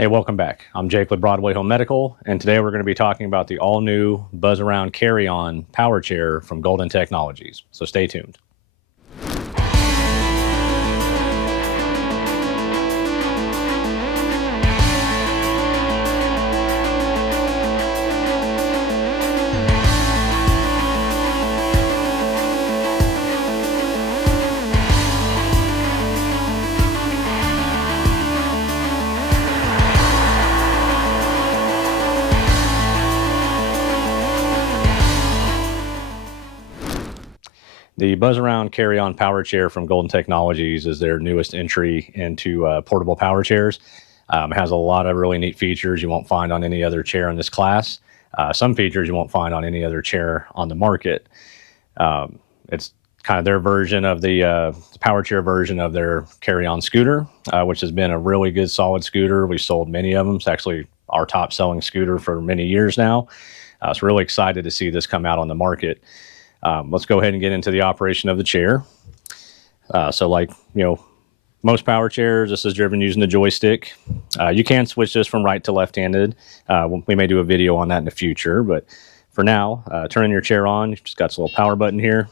Hey, welcome back. I'm Jake with Broadway Home Medical, and today we're going to be talking about the all-new Buzz Around Carry-On Power Chair from Golden Technologies. So stay tuned. The Buzz Around Carry-On Power Chair from Golden Technologies is their newest entry into portable power chairs. It has a lot of really neat features you won't find on any other chair in this class. Some features you won't find on any other chair on the market. It's kind of their version of the power chair version of their carry-on scooter, which has been a really good solid scooter. We've sold many of them. It's actually our top selling scooter for many years now. So really excited to see this come out on the market. Let's go ahead and get into the operation of the chair. So like, most power chairs, this is driven using the joystick. You can switch this from right to left-handed. We may do a video on that in the future, but for now, turning your chair on, you've just got this little power button here.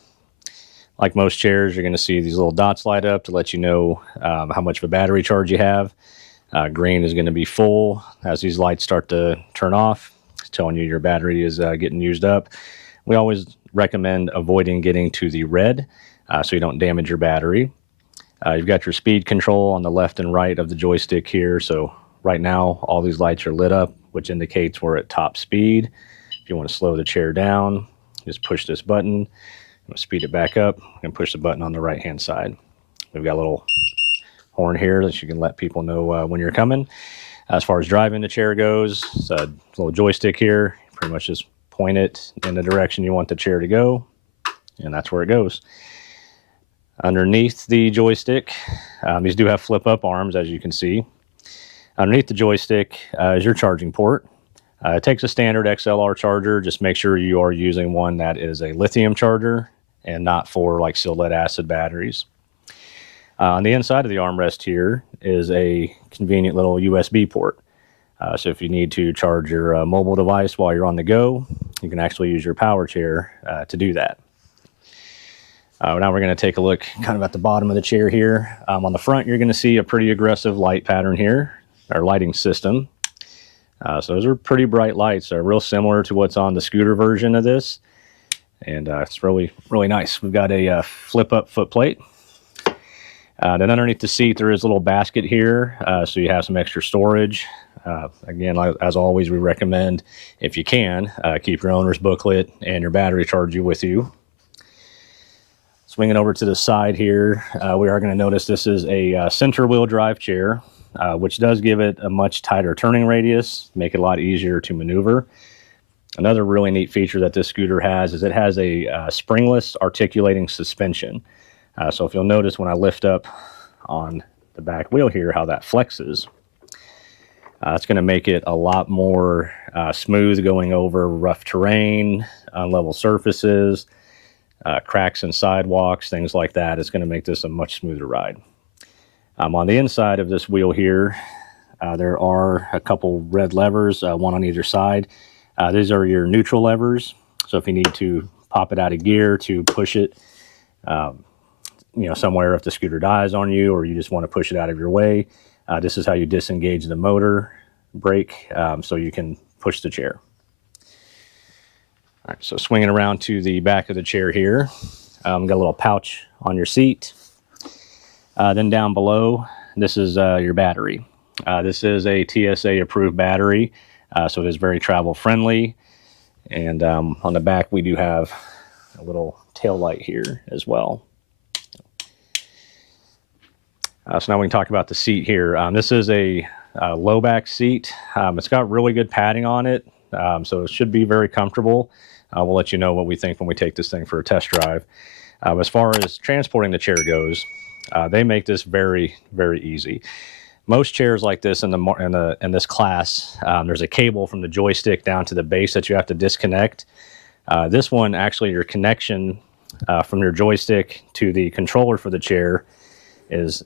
Like most chairs, you're going to see these little dots light up to let you know how much of a battery charge you have. Green is going to be full. As these lights start to turn off, it's telling you your battery is getting used up. We always recommend avoiding getting to the red so you don't damage your battery. You've got your speed control on the left and right of the joystick here. So right now, all these lights are lit up, which indicates we're at top speed. If you want to slow the chair down, just push this button. Speed it back up and push the button on the right-hand side. We've got a little horn here that you can let people know when you're coming. As far as driving the chair goes, it's a little joystick here. You pretty much just point it in the direction you want the chair to go, and that's where it goes. Underneath the joystick, these do have flip-up arms, as you can see. Underneath the joystick is your charging port. It takes a standard XLR charger. Just make sure you are using one that is a lithium charger and not for like still lead acid batteries. On the inside of the armrest here is a convenient little USB port. So if you need to charge your mobile device while you're on the go, you can actually use your power chair to do that. Now we're going to take a look kind of at the bottom of the chair here. On the front, you're going to see a pretty aggressive light pattern here, our lighting system. So those are pretty bright lights. They're real similar to what's on the scooter version of this. And it's really, really nice. We've got a flip-up foot plate. Then underneath the seat, there is a little basket here, so you have some extra storage. Again, as always, we recommend, if you can, keep your owner's booklet and your battery charger with you. Swinging over to the side here, we are going to notice this is a center wheel drive chair, which does give it a much tighter turning radius, make it a lot easier to maneuver. Another really neat feature that this scooter has is it has a springless articulating suspension. So if you'll notice when I lift up on the back wheel here how that flexes, it's going to make it a lot more smooth going over rough terrain, unlevel surfaces, cracks in sidewalks, things like that. It's going to make this a much smoother ride. On the inside of this wheel here, there are a couple red levers, one on either side. These are your neutral levers. So if you need to pop it out of gear to push it, somewhere if the scooter dies on you or you just want to push it out of your way, this is how you disengage the motor brake so you can push the chair. All right, so swinging around to the back of the chair here, got a little pouch on your seat. Then down below, this is your battery. This is a TSA approved battery, so it is very travel friendly. And on the back, we do have a little tail light here as well. So now we can talk about the seat here. This is a low back seat. It's got really good padding on it, so it should be very comfortable. We'll let you know what we think when we take this thing for a test drive. As far as transporting the chair goes, they make this very, very easy. Most chairs like this in this class, there's a cable from the joystick down to the base that you have to disconnect. This one, actually, your connection from your joystick to the controller for the chair is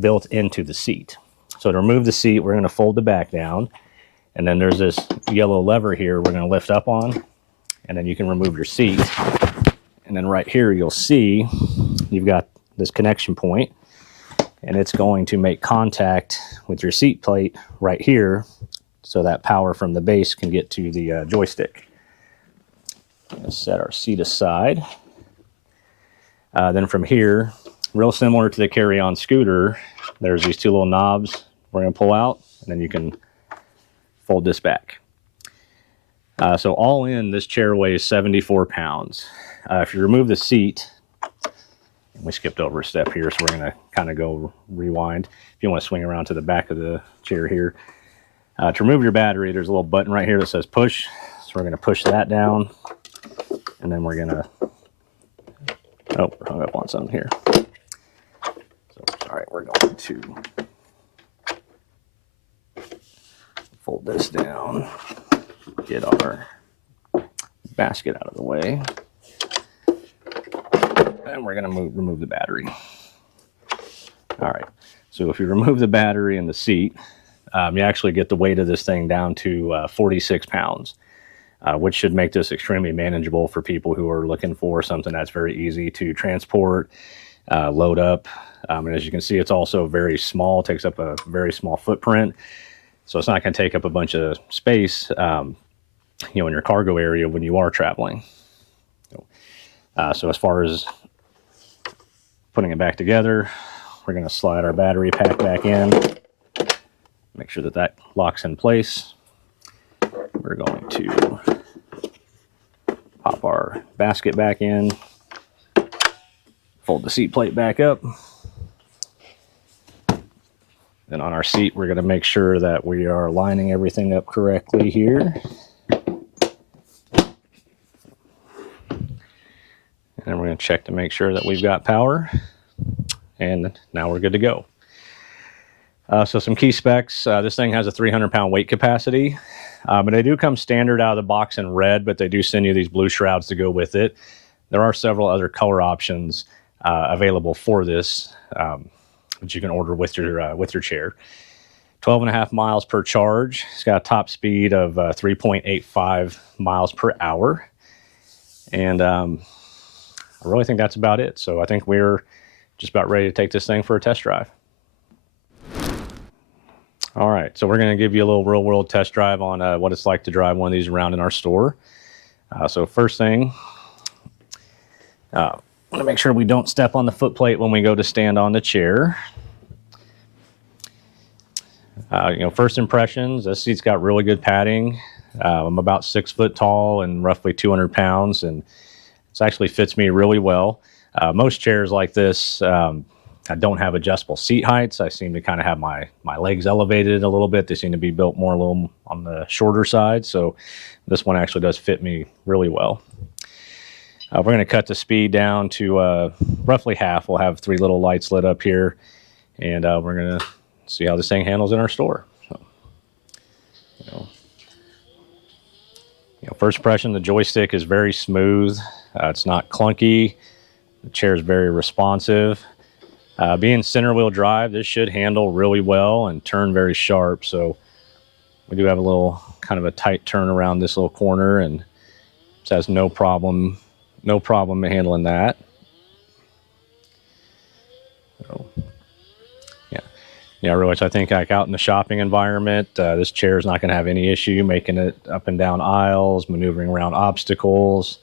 built into the seat. So to remove the seat, we're going to fold the back down. And then there's this yellow lever here we're going to lift up on. And then you can remove your seat. And then right here, you'll see you've got this connection point. And it's going to make contact with your seat plate right here so that power from the base can get to the joystick. Let's set our seat aside. Then from here, real similar to the carry-on scooter, there's these two little knobs we're going to pull out, and then you can fold this back. So all in, this chair weighs 74 pounds. If you remove the seat, we skipped over a step here, so we're going to kind of go rewind. If you want to swing around to the back of the chair here. To remove your battery, there's a little button right here that says push. So we're going to push that down, and then we're going to... Oh, we're hung up on something here. So, all right, we're going to fold this down, get our basket out of the way, and we're going to remove the battery. All right, so if you remove the battery and the seat, you actually get the weight of this thing down to 46 pounds. Which should make this extremely manageable for people who are looking for something that's very easy to transport, load up. And as you can see, it's also very small, takes up a very small footprint. So it's not going to take up a bunch of space, in your cargo area when you are traveling. So as far as putting it back together, we're going to slide our battery pack back in, make sure that that locks in place. We're going to pop our basket back in, fold the seat plate back up. Then on our seat, we're going to make sure that we are lining everything up correctly here. And then we're going to check to make sure that we've got power. And now we're good to go. So some key specs. This thing has a 300-pound weight capacity. But they do come standard out of the box in red, but they do send you these blue shrouds to go with it. There are several other color options available for this that you can order with your chair. 12.5 miles per charge. It's got a top speed of 3.85 miles per hour. And I really think that's about it. So I think we're just about ready to take this thing for a test drive. All right, so we're going to give you a little real-world test drive on what it's like to drive one of these around in our store. So first thing, I want to make sure we don't step on the foot plate when we go to stand on the chair. First impressions, this seat's got really good padding. I'm about 6 foot tall and roughly 200 pounds, and it actually fits me really well. Most chairs like this, I don't have adjustable seat heights. I seem to kind of have my legs elevated a little bit. They seem to be built more a little on the shorter side. So this one actually does fit me really well. We're going to cut the speed down to roughly half. We'll have 3 little lights lit up here. And we're going to see how this thing handles in our store. So, first impression, the joystick is very smooth. It's not clunky. The chair is very responsive. Being center wheel drive, this should handle really well and turn very sharp. So we do have a little kind of a tight turn around this little corner, and it has no problem handling that. So, really, I think like out in the shopping environment, this chair is not going to have any issue making it up and down aisles, maneuvering around obstacles,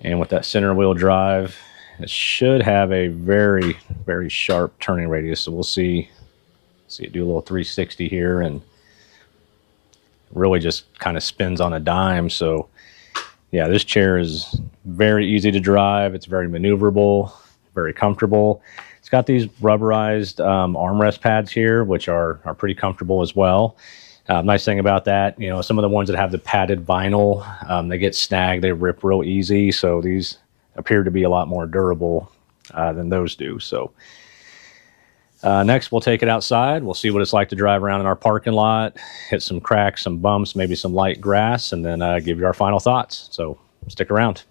and with that center wheel drive, it should have a very, very sharp turning radius. So we'll see it do a little 360 here, and really just kind of spins on a dime. So yeah, this chair is very easy to drive. It's very maneuverable, very comfortable. It's got these rubberized armrest pads here, which are pretty comfortable as well. Nice thing about that, some of the ones that have the padded vinyl, they get snagged, they rip real easy. So these appear to be a lot more durable than those do. So next, we'll take it outside. We'll see what it's like to drive around in our parking lot, hit some cracks, some bumps, maybe some light grass, and then give you our final thoughts. So stick around.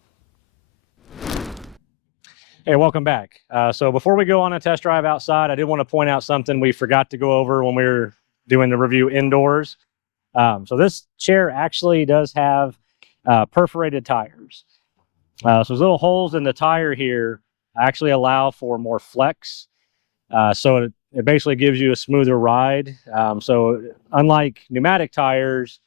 Hey, welcome back. So before we go on a test drive outside, I did want to point out something we forgot to go over when we were doing the review indoors. So this chair actually does have perforated tires. So those little holes in the tire here actually allow for more flex. So it basically gives you a smoother ride. So unlike pneumatic tires,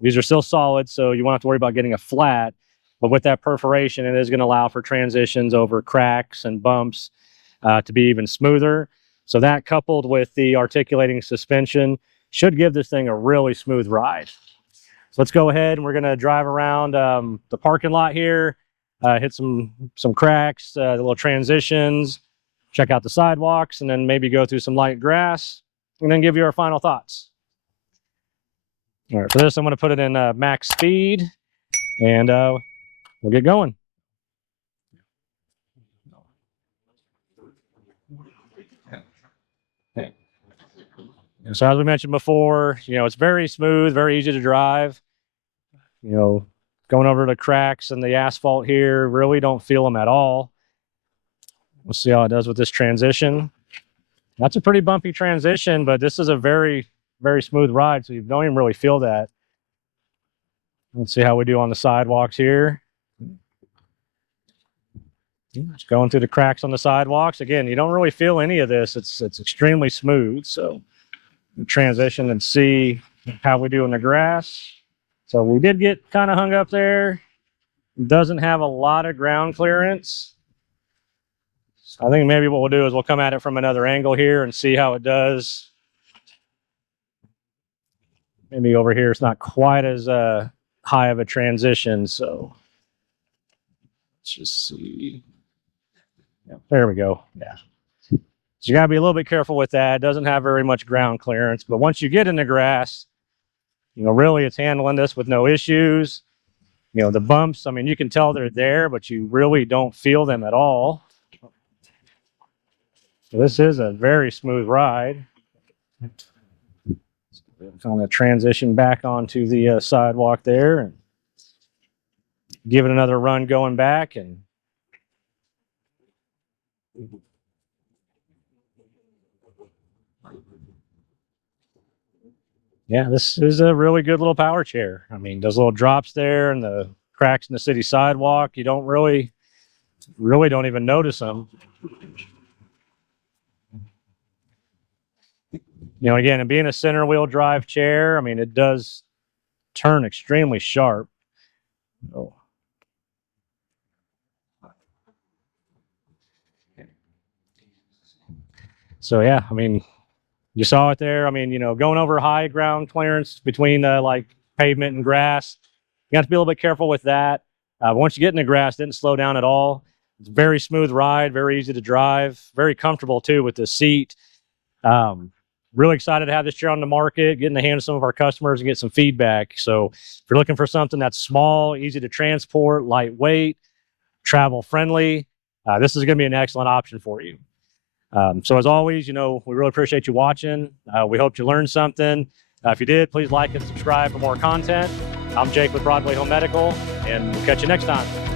these are still solid, so you won't have to worry about getting a flat. But with that perforation, it is going to allow for transitions over cracks and bumps to be even smoother. So that, coupled with the articulating suspension, should give this thing a really smooth ride. So let's go ahead and we're going to drive around the parking lot here, hit some cracks, the little transitions, check out the sidewalks, and then maybe go through some light grass, and then give you our final thoughts. All right, for this, I'm going to put it in max speed, and we'll get going. So as we mentioned before, it's very smooth, very easy to drive. Going over the cracks and the asphalt here, really don't feel them at all. We'll see how it does with this transition. That's a pretty bumpy transition, but this is a very, very smooth ride, so you don't even really feel that. Let's see how we do on the sidewalks here. Just going through the cracks on the sidewalks. Again, you don't really feel any of this. It's extremely smooth. So transition and see how we do in the grass. So we did get kind of hung up there. Doesn't have a lot of ground clearance. So I think maybe what we'll do is we'll come at it from another angle here and see how it does. Maybe over here it's not quite as high of a transition. So let's just see. Yeah, there we go. Yeah. So you got to be a little bit careful with that. It doesn't have very much ground clearance, but once you get in the grass, really it's handling this with no issues. The bumps, I mean, you can tell they're there, but you really don't feel them at all. So this is a very smooth ride. Kind of transition back onto the sidewalk there and give it another run going back. And yeah, this is a really good little power chair. I mean, those little drops there and the cracks in the city sidewalk, you don't really don't even notice them. Again, and being a center wheel drive chair, I mean, it does turn extremely sharp. So yeah, I mean, you saw it there. I mean, going over high ground clearance between like pavement and grass, you have to be a little bit careful with that. Once you get in the grass, it didn't slow down at all. It's a very smooth ride, very easy to drive, very comfortable too with the seat. Really excited to have this chair on the market, get in the hands of some of our customers and get some feedback. So if you're looking for something that's small, easy to transport, lightweight, travel friendly, this is going to be an excellent option for you. So as always, we really appreciate you watching. We hope you learned something. If you did, please like and subscribe for more content. I'm Jake with Broadway Home Medical, and we'll catch you next time.